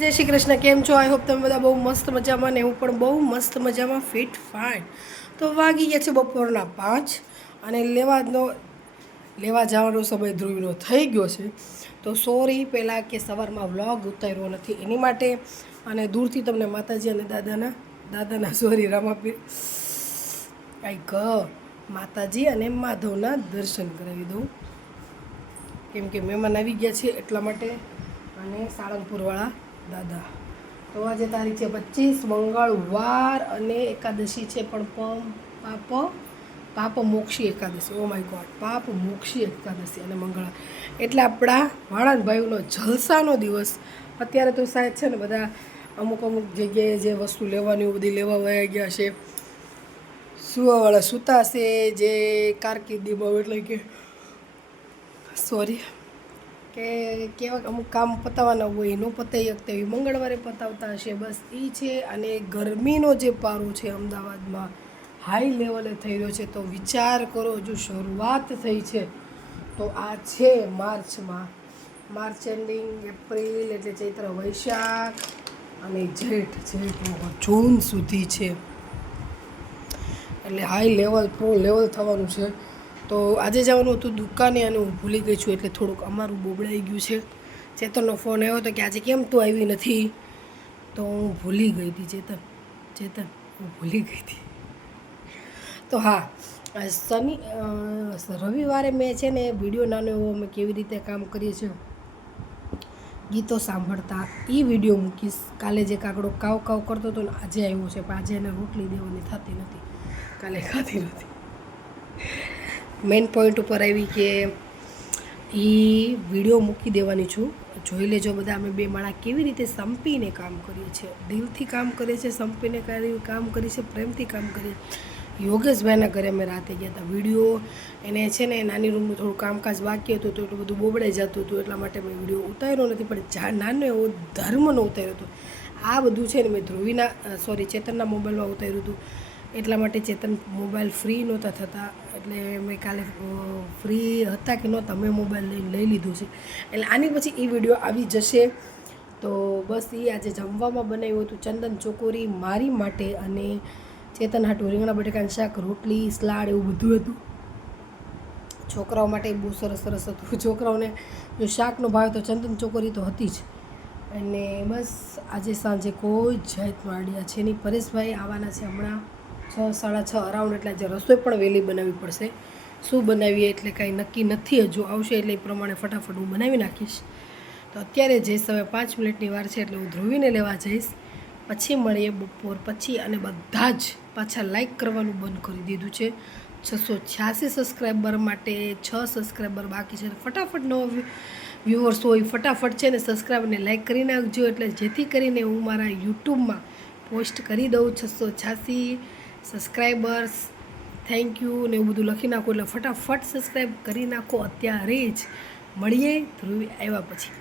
જય શ્રી કૃષ્ણ. કેમ છો? આઈ હોપ તમે બધા બહુ મસ્ત મજામાં ને હું પણ બહુ મસ્ત મજામાં ફિટ ફાઇન. તો વાગી ગયા છે બપોરના 5 અને લેવા જવાનો સમય ધ્રુવીનો થઈ ગયો છે. તો સોરી પહેલાં કે સવારમાં વ્લોગ ઉતાર્યો નથી એની માટે, અને દૂરથી તમને માતાજી અને દાદાના સોરી રામાપીર કંઈક માતાજી અને માધવના દર્શન કરાવી દઉં, કેમ કે મહેમાન આવી ગયા છે એટલા માટે, અને સાળંગપુરવાળા દાદા. તો આજે તારીખ છે 25 મંગળવાર અને એકાદશી છે, પણ પાપ Mokshi Ekadashi. Oh my God, પાપ મોક્ષી એકાદશી અને મંગળવાર એટલે આપણા વાળંદ ભાઈઓનો જલસાનો દિવસ. અત્યારે તો સાહેબ છે ને બધા અમુક જગ્યાએ જે વસ્તુ લેવાની હોય બધી લેવા વયા ગયા છે. સુવાવાળા સૂતા છે, જે કારકિર્દીમાં એટલે કે સોરી કે કેવા અમુક કામ પતાવવાના હોય ન પતાવી શકતા હોય, મંગળવારે પતાવતા હશે. બસ એ છે. અને ગરમીનો જે પારો છે અમદાવાદમાં હાઈ લેવલે થઈ રહ્યો છે. તો વિચાર કરો, હજુ શરૂઆત થઈ છે. તો આ છે માર્ચ એન્ડિંગ, એપ્રિલ એટલે ચૈત્ર વૈશાખ અને જેઠ જૂન સુધી છે. એટલે હાઈ લેવલ પ્રો લેવલ થવાનું છે. તો આજે જવાનું હતું દુકાને અને હું ભૂલી ગઈ છું, એટલે થોડુંક અમારું બોબડાઈ ગયું છે. ચેતનનો ફોન આવ્યો હતો કે આજે કેમ તું આવી નથી, તો હું ભૂલી ગઈ હતી. ચેતન હું ભૂલી ગઈ હતી. તો હા, રવિવારે મેં છે ને વિડીયો નાનો એવો અમે કેવી રીતે કામ કરીએ છીએ ગીતો સાંભળતા, એ વિડીયો મૂકીશ. કાલે જે કાગડો કાવ કાવ કરતો હતો ને આજે આવ્યો છે, પણ આજે એને રોટલી દેવાની થતી નથી, કાલે ખાતી નથી. મેઇન પોઈન્ટ ઉપર આવી કે એ વિડીયો મૂકી દેવાની છું. જોઈ લેજો બધા, અમે બે માળા કેવી રીતે સંપીને કામ કરીએ છીએ, દિલથી કામ કરીએ છીએ, સંપીને કામ કરીએ છીએ, પ્રેમથી કામ કરીએ. યોગેશભાઈના ઘરે અમે રાતે ગયા હતા. વિડીયો એને છે ને નાની રૂમનું થોડું કામકાજ બાકી હતું, તો એટલું બધું બોબડાઈ જતું હતું, એટલા માટે મેં વિડીયો ઉતાર્યો નથી. પણ નાનો એવો ધર્મનો ઉતાર્યો હતો. આ બધું છે ને મેં ચેતનના મોબાઈલમાં ઉતાર્યું હતું, એટલા માટે ચેતન મોબાઈલ ફ્રી નહોતા થતા, એટલે મેં કાલે ફ્રી હતા કે નહોતા મેં મોબાઈલ લઈ લીધું છે. એટલે આની પછી એ વિડીયો આવી જશે. તો બસ એ આજે જમવામાં બનાવ્યું હતું ચંદન ચોકોરી મારી માટે, અને ચેતન હાટું રીંગણા બટાકાનું શાક, રોટલી, સલાડ એવું બધું હતું. છોકરાઓ માટે બહુ સરસ હતું. છોકરાઓને જો શાકનો ભાવ તો ચંદન ચોકોરી તો હતી જ. અને બસ આજે સાંજે કોઈ જાતનો આઈડિયા છે નહીં. પરેશભાઈ આવવાના છે હમણાં 6, 6:30 અરાઉન્ડ, એટલે આજે રસોઈ પણ વહેલી બનાવવી પડશે. શું બનાવીએ એટલે કાંઈ નક્કી નથી. હજુ આવશે એટલે એ પ્રમાણે ફટાફટ હું બનાવી નાખીશ. તો અત્યારે જઈશ, હવે 5 મિનિટની વાર છે, એટલે હું ધ્રુવીને લેવા જઈશ. પછી મળીએ બપોર પછી. અને બધા જ પાછા લાઈક કરવાનું બંધ કરી દીધું છે. 686 સબસ્ક્રાઈબર માટે 6 સબસ્ક્રાઈબર બાકી છે. ફટાફટ નવો વ્યૂઅર્સ હોય, ફટાફટ છે ને સબસ્ક્રાઈબ અને લાઈક કરી નાખજો, એટલે જેથી કરીને હું મારા યુટ્યુબમાં પોસ્ટ કરી દઉં. 686 સબસ્ક્રાઈબર્સ, થેન્ક યુ ને એવું બધું લખી નાખો, એટલે ફટાફટ સબસ્ક્રાઈબ કરી નાખો અત્યારે જ. મળીએ ધ્રુવી આવ્યા પછી.